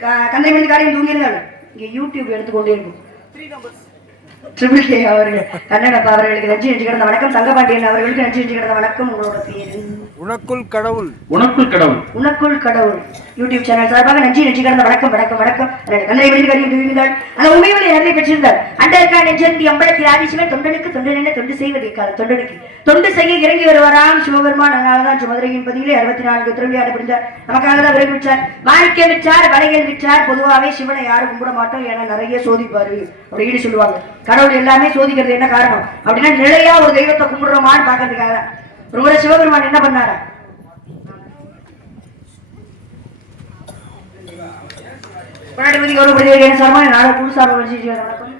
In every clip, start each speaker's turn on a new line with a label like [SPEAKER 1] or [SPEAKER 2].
[SPEAKER 1] கந்தை மணி காரியம் தூங்கிருங்கள் இங்கே யூடியூப் எடுத்துக்கொண்டே இருக்கும். ட்ரிபிள் கே அவர்கள் கண்ணனப்பா அவர்களுக்கு நன்றி நெஞ்சு கிடந்த வணக்கம். தங்கபாண்டியன் அவர்களுக்கு நன்றி நெஞ்சு கிடந்த வணக்கம். உங்களோட பேரு
[SPEAKER 2] உனக்குள் கடவுள்.
[SPEAKER 3] உனக்குள் கடவுள்.
[SPEAKER 1] உனக்குள் கடவுள். யூடியூப் சேனல் சார்பாக நன்றி நன்றி கடந்த வணக்கம் வணக்கம் வணக்கம். வெளியில் விழுந்தாள் அந்த உண்மைகளை நிறைய பெற்றிருந்தார் அண்டர்கா நெஞ்சந்தி அம்பலத்தில் ஆதிசிவன் தொண்டனுக்கு தொண்டனென தொண்டு செய்வது தொண்டனுக்கு. தொண்டு செய்ய இறங்கி வருவாராம் சிவபெருமான். அதனால்தான் மதுரையின் பதிலே அறுபத்தி நான்கு திருவிழாடு புரிந்தார் நமக்காக தான் விரைவு விற்றார் மாணிக்கம் விற்றார் வளையல் விற்றார் பொதுவாகவே சிவனை யாரும் கும்பிட மாட்டோம் ஏன்னா நிறைய சோதிப்பாரு அப்படின்னு சொல்லுவாங்க. கடவுள் எல்லாமே சோதிக்கிறது என்ன காரணம்? அப்படின்னா நிலையா ஒரு தெய்வத்தை கும்பிடுறோமான்னு பாக்கிறதுக்காக தான். ஒரு முறை சிவபெருமான் என்ன பண்ணாரா? பன்னாட்டு கௌரவப்படுத்தி சார்பாக நாளை குழு சார்பாக வச்சு வணக்கம்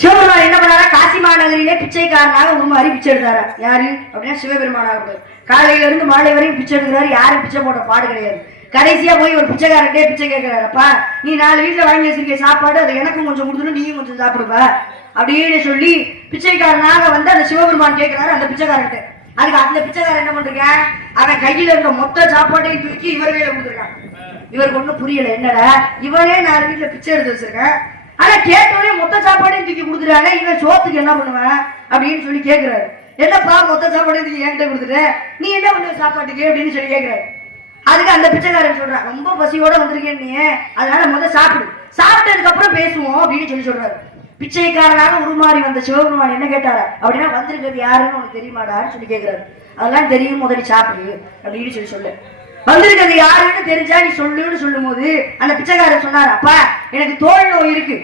[SPEAKER 1] சிவபெருமான் என்ன பண்ணாரா? காசி மாநகரிலே பிச்சைக்காரனாக உருமாறி பிச்சை எடுத்தாரா. யாரு? அப்படின்னா சிவபெருமானாக இருப்பார் காலையில இருந்து மாலை வரையும் பிச்சை எடுக்கிறாரு. யாரும் பிச்சை போட்ட பாடு கிடையாது. கடைசியா போய் ஒரு பிச்சைக்காரன்டே பிச்சை கேட்கிறாரப்பா நீ நாலு வீட்டுல வாங்கி வச்சிருக்க சாப்பாடு அது எனக்கும் கொஞ்சம் கொடுத்துடும் நீயும் கொஞ்சம் சாப்பிடுப்பா. அப்படின்னு சொல்லி பிச்சைக்காரனாக வந்து அந்த சிவபெருமான் கேட்கிறாரு அந்த பிச்சைக்காரன்ட்ட அதுக்கு அந்த பிச்சைக்காரன் என்ன பண்றான் அவன் கையில இருந்த மொத்த சாப்பாட்டையும் தூக்கி இவர் கையில கொடுத்துருக்கான். இவருக்கு ஒண்ணும் புரியல என்னடா? இவனே நாலு வீட்டுல பிச்சை எடுத்து வச்சிருக்கேன். ஆனா கேட்டவனே மொத்த சாப்பாடையும் தூக்கி கொடுத்துட்டாங்க இவன் சோத்துக்கு என்ன பண்ணுவேன்? அப்படின்னு சொல்லி கேட்கிறாரு. என்னப்பா மொத்த சாப்பாடையும் தூக்கி என்கிட்ட கொடுத்துட்டு? நீ என்ன பண்ணுவ சாப்பாட்டுக்கு? அப்படின்னு சொல்லி கேட்கிறாரு. அதுக்கு அந்த பிச்சைக்காரன் சொல்றான் ரொம்ப பசியோட வந்திருக்கேன் நீ அதனால முதல்ல சாப்பிடு. சாப்பிட்டதுக்கு அப்புறம் பேசுவோம் அப்படின்னு சொல்லி சொல்றாரு. பிச்சைக்காரனாக உருமாறி வந்த சிவபெருமான் என்ன கேட்டாரா? அப்படின்னா வந்திருக்கிறது யாருன்னு உனக்கு தெரியுமாடான்னு சொல்லி கேட்கிறாரு அதெல்லாம் தெரியும் முதல்ல சாப்பிடு அப்படின்னு சொல்லி சொல்லு. வந்திருக்கிறது யாருன்னு தெரிஞ்சா நீ சொல்லுன்னு சொல்லும்போது அந்த பிச்சைக்காரன் சொன்னார் அப்பா எனக்கு தோல் நோய் இருக்கு.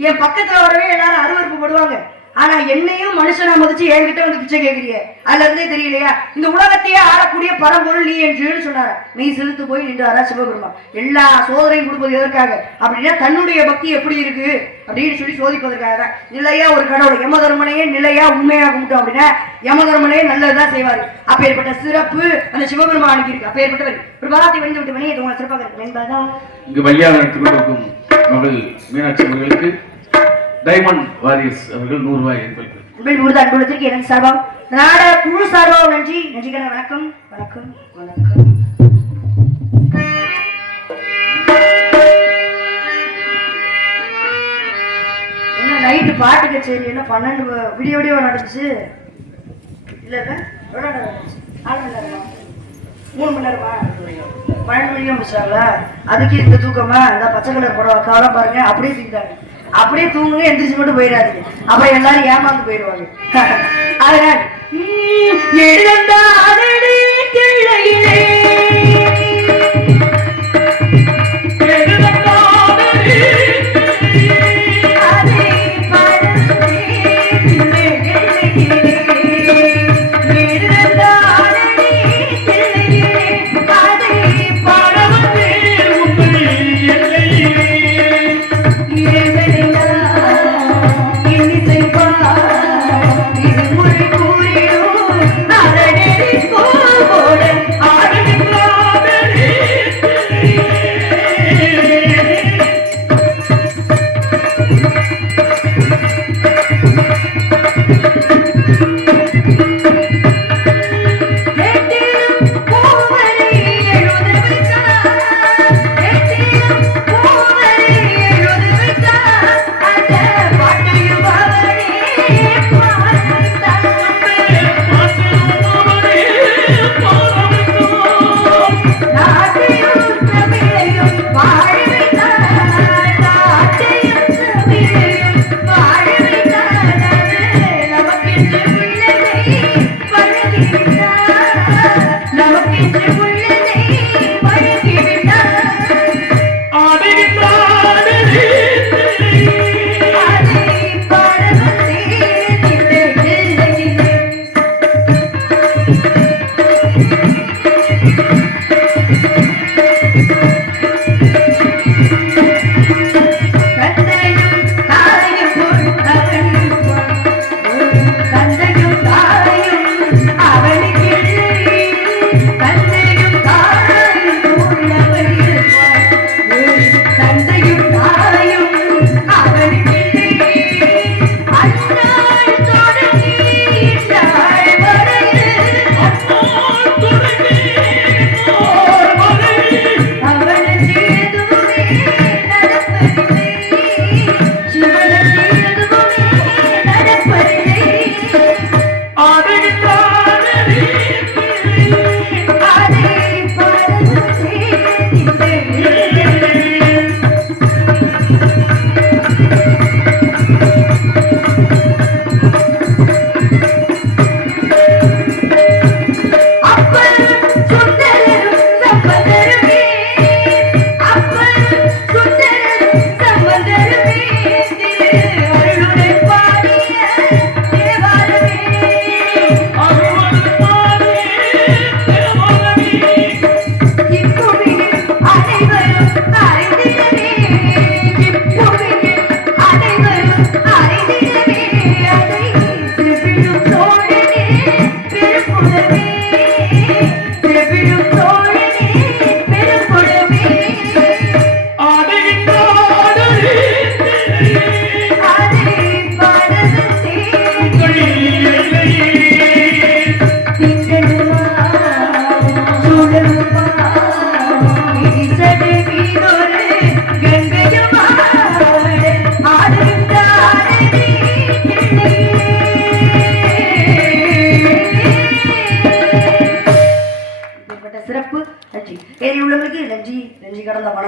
[SPEAKER 1] என் பக்கத்துல வரவே எல்லாரும் அருவறுப்பு படுவாங்க. ஆனா என்னையும் மனுஷனா மதிச்சு என்கிட்ட வந்து பிச்சை கேட்கறிய அதுல இருந்தே தெரியலையா? இந்த உலகத்தையே ஆளக்கூடிய பரம்பொருள் நீ என்று சொன்னார். நீ செலுத்து போய் நின்று ஆறா சிவபெருமா எல்லா சோதனையும் கொடுப்பது எதற்காக? அப்படின்னா தன்னுடைய பக்தி எப்படி இருக்கு? அப்படின்னு சொல்லி சோதிப்பதற்காக தான். நிலையா ஒரு கடவுள் யமதர்மனையே நிலையா உண்மையாக கும்பிட்டோம் அப்படின்னா யமதர்மனையே நல்லதுதான் செய்வாரு. அப்பேற்பட்ட சிறப்பு அந்த சிவபெருமா இருக்கு. அப்பேற்பட்டவர் ஒரு வந்து விட்டு மணி இது உங்களை சிறப்பாக இருக்கு என்பதுதான்.
[SPEAKER 3] இங்கு வையாக எடுத்துக் மகள் மீனாட்சி அவர்களுக்கு டைமண்ட் வாரியர்ஸ் அவர்கள் நூறு ரூபாய் ஏற்படுத்தி
[SPEAKER 1] உங்கள் நூறு அன்பு வச்சிருக்கு எனக்கு சார்பாக நாட குழு சார்பாக நன்றி. நன்றிகளை வணக்கம். வணக்கம். வணக்கம் என்ன நைட்டு பாட்டு கச்சேரி என்ன பன்னெண்டு வ- விடிய விடிய நடந்துச்சு. இல்ல எவ்வளோ நேரம் நடந்துச்சு? ஆறு மணி நேரமா? மூணு மணி நேரமா? பன்னெண்டு மணிக்கு முடிச்சாங்களா அதுக்கு இந்த தூக்கமா? இந்த பச்சை கலர் புடவை காலம் பாருங்க அப்படியே தூங்கிட்டாங்க அப்படியே தூங்குங்க எந்திரிச்சு மட்டும் போயிடாதீங்க அப்புறம் எல்லாரும் ஏமாந்து போயிடுவாங்க அதனால் உம், எழுந்தாதடி கிள்ளையிலே.